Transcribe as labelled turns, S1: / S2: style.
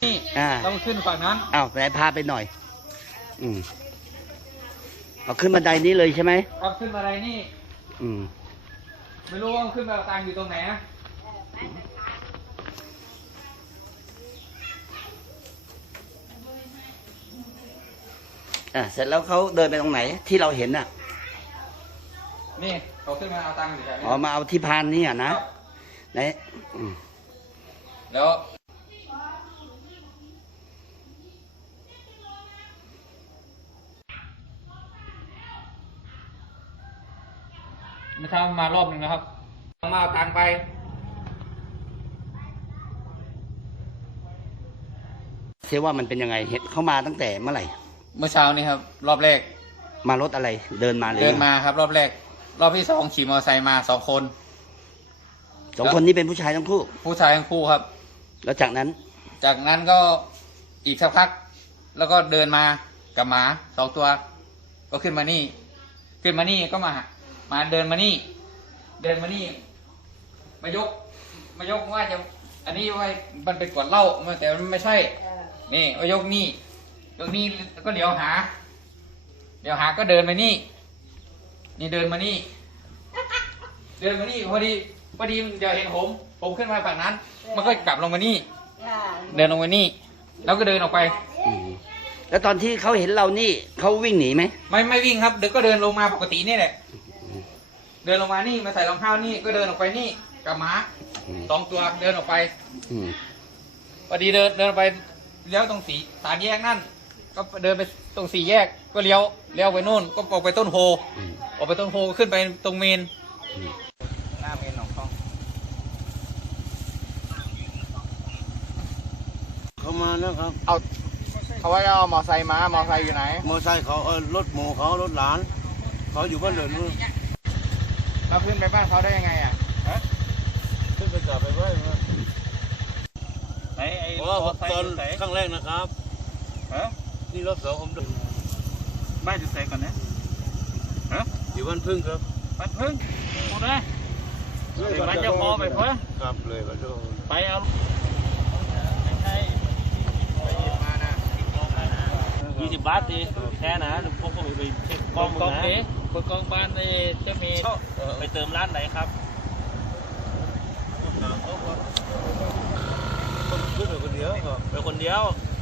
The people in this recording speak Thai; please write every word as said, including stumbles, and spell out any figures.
S1: นี่
S2: อ่า
S1: ต้องขึ้นฝั่งนั้น
S2: อ้าวไหนพาไปหน่อย อืมเอาขึ้นบันไดนี้เลยใช่ไหม
S1: ต้องขึ้นอะไรนี่
S2: อืม
S1: ไม่รู้ว่าขึ้นแบบตังอยู่ตรงไหนนะ
S2: อ่าเสร็จแล้วเขาเดินไปตรงไหนที่เราเห็นอ่ะ
S1: นี่เขาขึ้นมาเอาตังค์อยู่แถวนี้
S2: อ๋อมาเอาที่พานนี่อ่ะนะไหนอืม
S1: แล้วเมื่อเช้ามารอบหนึ่งนะครับมาเอาตังค์ไป
S2: เชื่อว่ามันเป็นยังไงเห็นเขามาตั้งแต่เมื่อไหร่
S1: เมื่อเช้านี้ครับ รอบแรก
S2: มารถอะไรเดินมาเลย
S1: เดินมาครับ รอบแรก รอบที่สองขี่มอเตอร์ไซค์มาสองคน
S2: สองคนนี้เป็นผู้ชายทั้งคู่
S1: ผู้ชายทั้งคู่ครับ
S2: แล้วจากนั้น
S1: จากนั้นก็อีกสักพัก แล้วก็เดินมากับหมาสองตัว ก็ขึ้นมานี่ ขึ้นมานี่ก็มา มาเดินมานี่ เดินมานี่ มายก มายกว่าจะ อันนี้ว่ามันเป็นขวดเหล้าแต่มันไม่ใช่ นี่มายกนี่ยกนี่แล้วก็เดี๋ยวหา เดี๋ยวหาก็เดินมานี่ นี่เดินมานี่ เดินมานี่พอดีพอดีเดี๋ยวเห็นผม ผมขึ้นมาฝั่งนั้น มันก็กลับลงมานี่ เดินลงมานี่ แล้วก็เดินออกไป
S2: อืมแล้วตอนที่เขาเห็นเรานี่เขาวิ่งหนีไหม
S1: ไม่ไม่วิ่งครับ เดี๋ยวก็เดินลงมาปกตินี่แหละ เดินลงมานี่มาใส่รองเท้านี่ก็เดินออกไปนี่กับหมาสองตัวเดินออกไป
S2: อืม
S1: พอดีเดินเดินออกไปเลี้ยวตรงสีสามแยกนั่น ก็เดินไปตรงสี่แยก ก็เลี้ยวเลี้ยวไปนู่น ก็ออกไปต้นโพ
S2: อืม
S1: ออกไปต้นโพขึ้นไปตรงเมน
S2: อืม
S1: หน้าเมนหนองคอง
S3: เขามาแล้วครับ
S1: เอาเขาว่าจะเอามอไซค์มามอไซค์อยู่ไหน
S3: มอไซค์เขาเออรถหมูเขารถหลาน เขาอยู่บ้านเรือนนู้น
S1: เราขึ้นไปบ้านเขาได้ยังไงอ่ะ
S3: ขึ้นไปจับไปไว้มา
S1: ไอ้ไอ้
S3: เพราะว่าผมตอนครั้งแรกนะครับ
S1: ฮะ
S3: นี่รถสองผมดู
S1: บ้านจะใส่ก่อนนะฮะ
S3: อยู่บ้านพึ่งครับ
S1: บ้านพึ่งพูดเลย ไปบ้านเจ้าพ่อไปเพิ่น
S3: ครับเลยบ้านเจ้าพ่อ
S1: ไปเอา
S4: ยี่สิบบาทดิแค่นะพวกผมไปเช็คก
S1: ก
S4: ล้
S1: อ
S4: อง
S1: ง
S4: มึ
S1: กอง
S4: งนะ
S1: เด้คนกองบ้านในเจ้าเมย์
S4: ไปเติมร้านไหนครับ
S3: ขึ้นไปคนเดียวครับ
S4: ไปคนเดียว